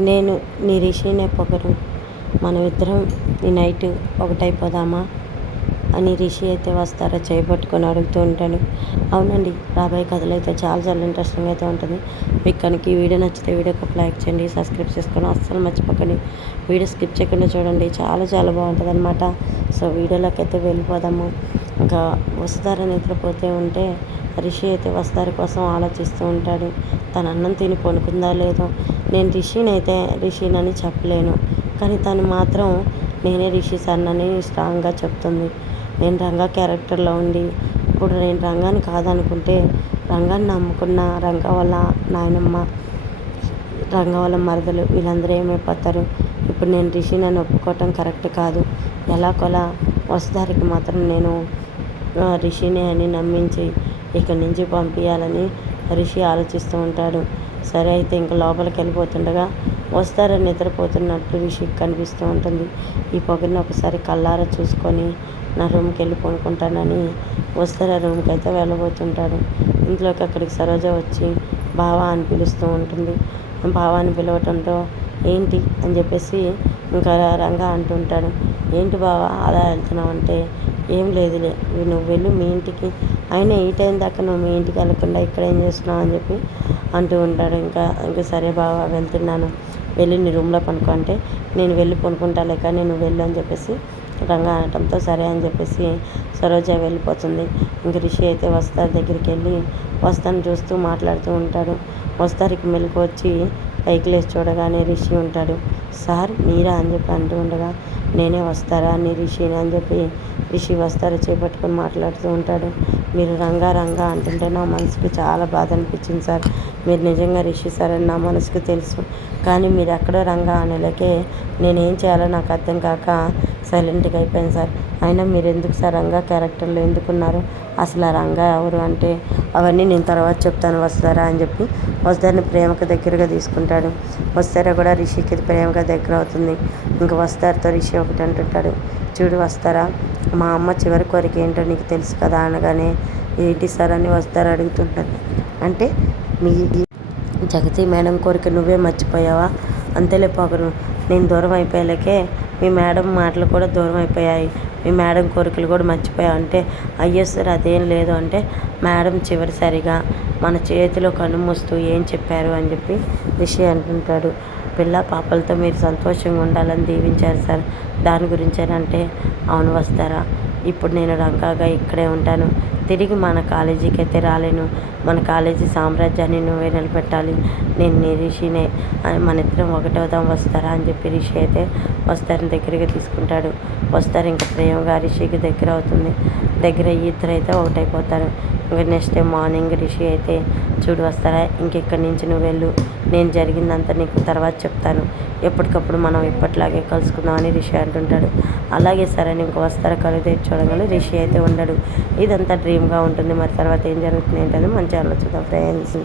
నేను నీ రిషినే పొగరు. మనమిద్దరం ఈ నైట్ ఒకటైపోదామా? అని రిషి అయితే వస్తారో చేపట్టుకొని అడుగుతూ ఉంటాను అవునండి రాబోయే కథలు అయితే చాలా చాలా ఇంట్రెస్టింగ్ అయితే ఉంటుంది. మీకు కనుక ఈ వీడియో నచ్చితే వీడియోకి ఒక లైక్ చేయండి సబ్స్క్రైబ్ చేసుకొని అస్సలు మర్చిపోకండి. వీడియో స్కిప్ చేయకుండా చూడండి చాలా చాలా బాగుంటుంది అనమాట సో వీడియోలోకి అయితే వెళ్ళిపోదాము. ఇంకా వసుధార నిద్రపోతే ఉంటే రిషి అయితే వస్తారి కోసం ఆలోచిస్తూ ఉంటాడు. తన అన్నం తిని పడుకుందా లేదో. నేను రిషిని అయితే రిషినని చెప్పలేను. కానీ తను మాత్రం నేనే రిషి సన్నని స్ట్రాంగ్గా చెప్తుంది. నేను రంగా క్యారెక్టర్లో ఉండి ఇప్పుడు నేను రంగాన్ని కాదనుకుంటే రంగాన్ని నమ్ముకున్న రంగా వల్ల నాయనమ్మ రంగా వల్ల మరదలు వీళ్ళందరూ ఏమైపోతారు? ఇప్పుడు నేను రిషిని ఒప్పుకోవటం కరెక్ట్ కాదు. ఎలా కొలా వసుధారికి మాత్రం నేను రిషిని అని నమ్మించి ఇక్కడి నుంచి పంపించాలని రిషి ఆలోచిస్తూ ఉంటాడు. సరే అయితే ఇంకా లోపలికి వెళ్ళిపోతుండగా వస్తారని నిద్రపోతున్నట్టు రిషికి కనిపిస్తూ ఉంటుంది. ఈ పొగని ఒకసారి కళ్ళారా చూసుకొని నా రూమ్కి వెళ్ళి కొనుక్కుంటానని వస్తారా రూమ్కి అయితే వెళ్ళబోతుంటాడు. ఇంట్లోకి అక్కడికి సరోజ వచ్చి బావా అని పిలుస్తూ ఉంటుంది. బావా అని పిలవటంతో ఏంటి అని చెప్పేసి ఇంకా రంగా అంటుంటాడు ఏంటి బావా అలా వెళ్తున్నావు అంటే ఏం లేదులే నువ్వు వెళ్ళు మీ ఇంటికి. అయినా ఈ టైం దాకా నువ్వు మీ ఇంటికి వెళ్ళకుండా ఇక్కడ ఏం చేస్తున్నావు అని చెప్పి అంటూ ఉంటాడు. ఇంకా ఇంకా సరే బావా వెళ్తున్నాను. వెళ్ళి నీ రూమ్లో పనుకో అంటే నేను వెళ్ళి పనుకుంటా లేక నేను వెళ్ళు అని చెప్పేసి రంగా అనటంతో సరే అని చెప్పేసి సరోజ వెళ్ళిపోతుంది. ఇంక రిషి అయితే వస్తారు దగ్గరికి వెళ్ళి. వస్తాను చూస్తూ మాట్లాడుతూ ఉంటాడు. వస్తారికి మెలకు వచ్చి పైకి లేచి చూడగానే రిషి ఉంటాడు. సార్ మీరా? అని చెప్పి అంటూ ఉండగా నేనే వస్తారా? అని రిషిని అని చెప్పి రిషి వస్తారు చేపట్టుకొని మాట్లాడుతూ ఉంటాడు. మీరు రంగా రంగా అంటుంటే నా మనసుకి చాలా బాధ అనిపించింది సార్. మీరు నిజంగా రిషి సార్ అని నా మనసుకు తెలుసు. కానీ మీరు ఎక్కడో రంగా అనేలకే నేనేం చేయాలో నాకు అర్థం కాక సైలెంట్గా అయిపోయాను సార్. అయినా మీరు ఎందుకు సార్ రంగా క్యారెక్టర్లో ఎందుకున్నారు? అసలు ఆ రంగా ఎవరు అంటే అవన్నీ నేను తర్వాత చెప్తాను వస్తారా అని చెప్పి వస్తారని ప్రేమకు దగ్గరగా తీసుకుంటాడు. వస్తారా కూడా రిషికి ప్రేమగా దగ్గర అవుతుంది. ఇంకా వస్తారతో రిషి ఒకటి అంటుంటాడు. చూడు వస్తారా? మా అమ్మ చివరి కోరిక ఏంటో నీకు తెలుసు కదా అనగానే ఏంటి సార్ అని వస్తారు అడుగుతుంటాను అంటే మీ జగతి మేడం కోరిక నువ్వే మర్చిపోయావా? అంతేలే పోగను నేను దూరం అయిపోయాలకే మీ మేడం మాటలు కూడా దూరం అయిపోయాయి. మీ మేడం కోరికలు కూడా మర్చిపోయా అంటే అయ్యో సార్ అదేం లేదు అంటే మేడం చివరిసారిగా మన చేతిలో కనుమూస్తూ ఏం చెప్పారు అని చెప్పి రిషి అంటుంటాడు. పిల్ల పాపలతో మీరు సంతోషంగా ఉండాలని దీవించారు సార్. దాని గురించేనంటే అవును వస్తారా? ఇప్పుడు నేను రంగాగా ఇక్కడే ఉంటాను. తిరిగి మన కాలేజీకి అయితే రాలేను. మన కాలేజీ సామ్రాజ్యాన్ని నువ్వే నిలబెట్టాలి. నేను నీ రిషినే. మన ఇద్దరం ఒకటవుదాం వస్తారా అని చెప్పి రిషి అయితే వస్తారని దగ్గరికి తీసుకుంటాడు. వస్తారు ఇంకా ప్రేమగా రిషికి దగ్గర అవుతుంది. దగ్గర ఇద్దరు అయితే ఒకటైపోతారు. ఇంకా నెక్స్ట్ డే మార్నింగ్ రిషి అయితే చూడు వస్తారా ఇంకెక్కడి నుంచి నువ్వు వెళ్ళు. నేను జరిగిందంతా నీకు తర్వాత చెప్తాను. ఎప్పటికప్పుడు మనం ఇప్పట్లాగే కలుసుకుందాం అని రిషి అంటుంటాడు. అలాగే సరే నీకు వస్తారా కలుగుతే చూడగలరు రిషి అయితే ఉండడు. ఇదంతా డ్రీమ్గా ఉంటుంది. మరి తర్వాత ఏం జరుగుతుంది ఏంటని మంచి ఆలోచిద్దాం ఫ్రెండ్స్